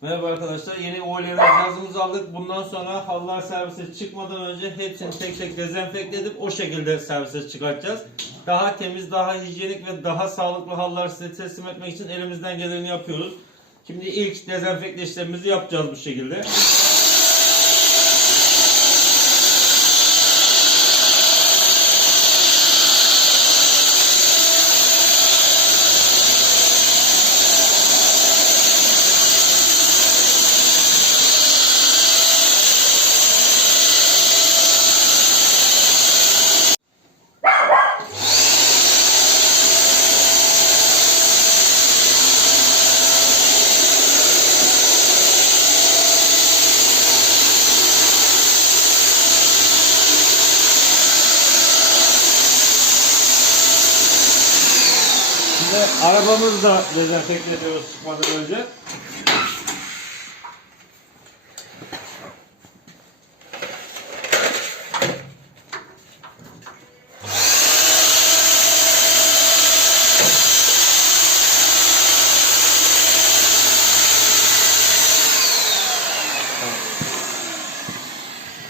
Merhaba arkadaşlar. Yeni oiler cihazımızı aldık. Bundan sonra halılar servise çıkmadan önce hepsini tek tek dezenfekte edip o şekilde servise çıkartacağız. Daha temiz, daha hijyenik ve daha sağlıklı halılar size teslim etmek için elimizden geleni yapıyoruz. Şimdi ilk dezenfekte işlemimizi yapacağız bu şekilde. Şimdi arabamızı da dezenfekte ediyoruz çıkmadan önce.